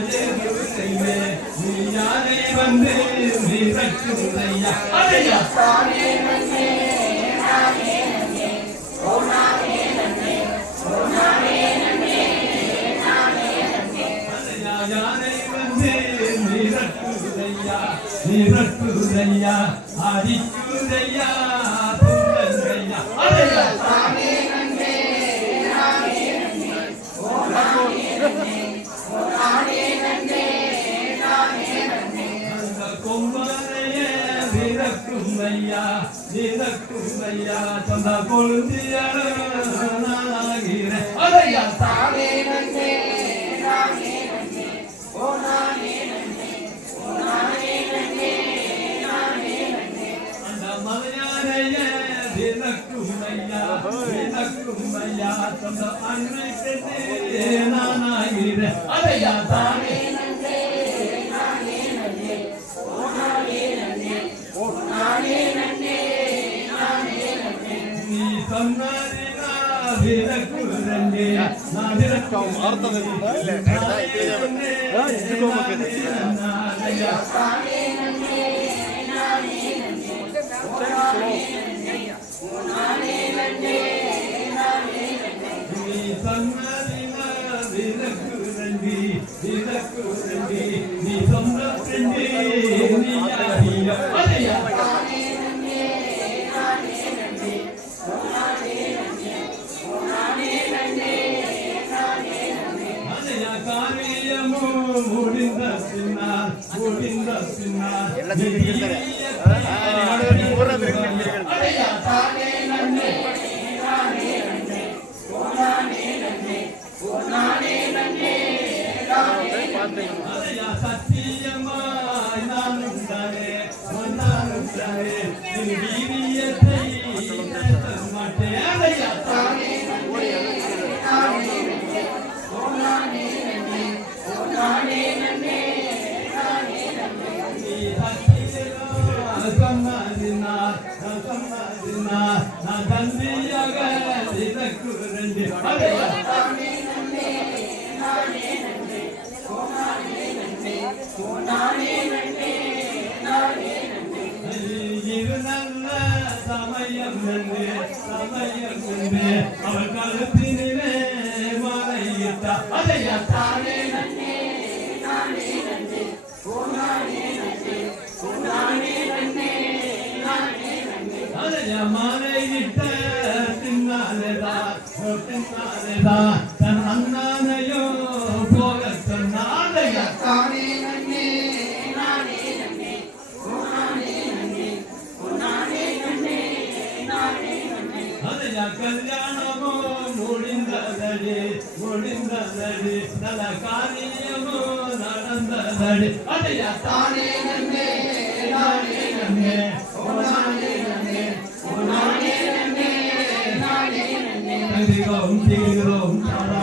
நீ யாரை வந்து நீ ரட்சுதையா அதையா தானே நன்னே நானே நன்னே ஓ நானே நன்னே ஓ நானே நன்னே நானே நன்னே அதையா யாரை வந்து நீ ரட்சுதையா ஆதிக்குதையா புந்ததையா அதையா தானே நன்னே நானே நன்னே ஓ நானே நன்னே ஓ நானே நன்னே நானே நன்னே அந்த கொம்பரைய விரக்குமையா சொந்த கொழுந்தியாகிற அதையா தானே நன்னே நானே நன்னே ஓ நானே நன்னே ஓ நானே நன்னே நானே நன்னே அந்த மலையாரைய விரக்குமையா சொந்த அன்னைக்கு நானாகிற அதையா தானே நன்னே நானே நன்னே ஓ நானே நன்னே ஓ நானே நன்னே நானே நன்னே நீ சொன்னாரினா விரக்குறண்டே நான் விரக்கும் அர்த்தம் இல்ல அதையா தானே நன்னே நானே நன்னே ஓ நானே நன்னே ஓ நானே நன்னே நானே நன்னே நீ சொன்னாரினா விரக்குறண்டே நீ சொன்னே நீ யாரியா அதையா தானே நன்னே நானே நன்னே ஓ நானே நன்னே ஓ நானே நன்னே நானே நன்னே அதையா காரியமோ முடிந்த பின்னால் அதையா தானே நன்னே நானே நன்னே ஓ நானே நன்னே ஓ நானே நன்னே அதையா சத்தியமாய் நானும் தானே வீரியத்தை மாட்டேன் அதையா தானே நன்னே நானே நன்னே ஓ நானே நன்னே ஓ நானே நன்னே நானே நன்னே நீ சத்தியமாய் சொன்னதினார் நான் தந்தியாக இதற்கு ரெண்டு அதையா தானே நன்னே நானே நன்னே ஓ நானே நன்னே ஓ நானே நன்னே நானே நன்னே இரு நல்ல சமயம் நன்னே அவள் கழுத்தினிலே மறையிட்ட அதையா தானே நன்னே நானே நன்னே ஓ நானே நன்னே ஓ நானே நன்னே நானே நன்னே அதையா மறையிட்ட தின்னாலேதா தன் அண்ணனையோ போக சொன்னாதையா தானே நன்னே நானே நன்னே ஓ நானே நன்னே ஓ நானே நன்னே நானே நன்னே அதையா கல்யாணமோ முடிந்ததடி நல்ல காரியமோ நடந்ததடி அதையா தானே நன்னே